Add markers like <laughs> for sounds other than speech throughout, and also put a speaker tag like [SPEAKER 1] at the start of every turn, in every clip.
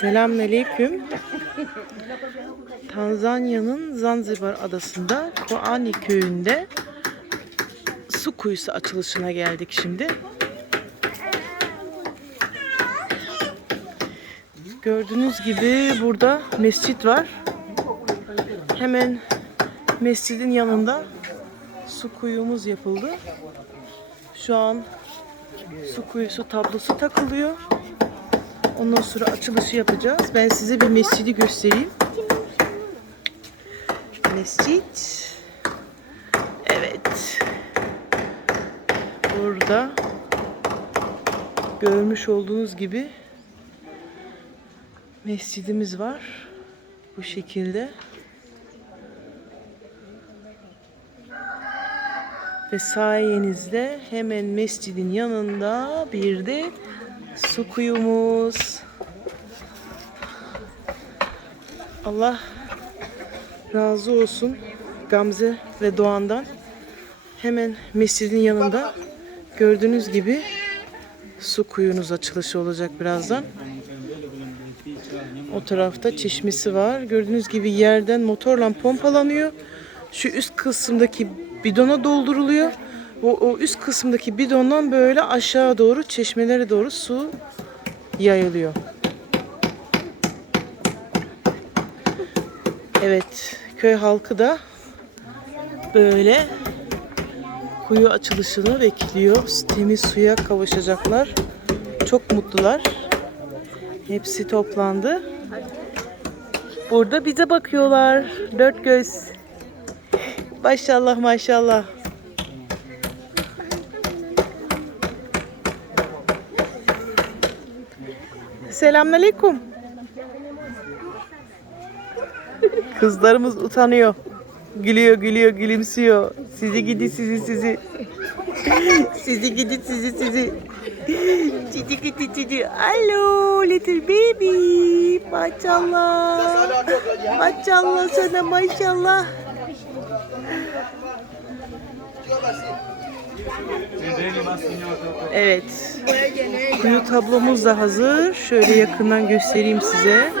[SPEAKER 1] Selamünaleyküm. Tanzanya'nın Zanzibar adasında Koani köyünde su kuyusu açılışına geldik şimdi. Gördüğünüz gibi burada mescit var. Hemen mescidin yanında su kuyumuz yapıldı. Şu an su kuyusu tablosu takılıyor. Ondan sonra açılışı yapacağız. Ben size bir mescidi göstereyim. Mescit. Evet. Burada görmüş olduğunuz gibi mescidimiz var. Bu şekilde. Ve sayenizde hemen mescidin yanında bir de su kuyumuz. Allah razı olsun Gamze ve Doğan'dan. Hemen mescidin yanında gördüğünüz gibi su kuyunuz açılışı olacak birazdan. O tarafta çeşmesi var. Gördüğünüz gibi yerden motorla pompalanıyor. Şu üst kısımdaki bidona dolduruluyor. O, o üst kısımdaki bidondan böyle aşağı doğru çeşmelere doğru su yayılıyor. Evet, köy halkı da böyle kuyu açılışını bekliyor. Temiz suya kavuşacaklar. Çok mutlular. Hepsi toplandı. Burada bize bakıyorlar. Dört göz. <laughs> Maşallah maşallah. Selamünaleyküm. Kızlarımız utanıyor. Gülüyor, gülüyor, gülümsüyor. Sizi gidi sizi sizi. sizi gidi sizi sizi. Cici gidi cici. Hello little baby. Maşallah. Maşallah sana maşallah. Evet. Kuyu tablomuz da hazır. Şöyle yakından göstereyim size.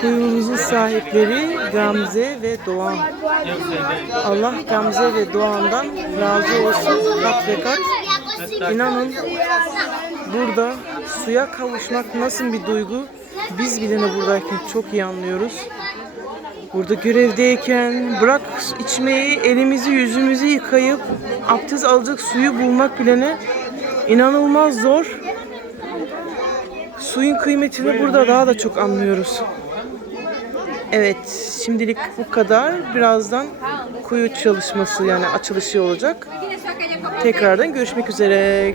[SPEAKER 1] Kuyumuzun sahipleri Gamze ve Doğan. Allah Gamze ve Doğan'dan razı olsun kat ve kat. İnanın burada suya kavuşmak nasıl bir duygu biz bile de buradayken çok iyi anlıyoruz. Burada görevdeyken bırak içmeyi elimizi yüzümüzü yıkayıp abdest alacak suyu bulmak bilene inanılmaz zor. Suyun kıymetini burada daha da çok anlıyoruz. Evet, şimdilik bu kadar. Birazdan kuyu çalışması yani açılışı olacak. Tekrardan görüşmek üzere.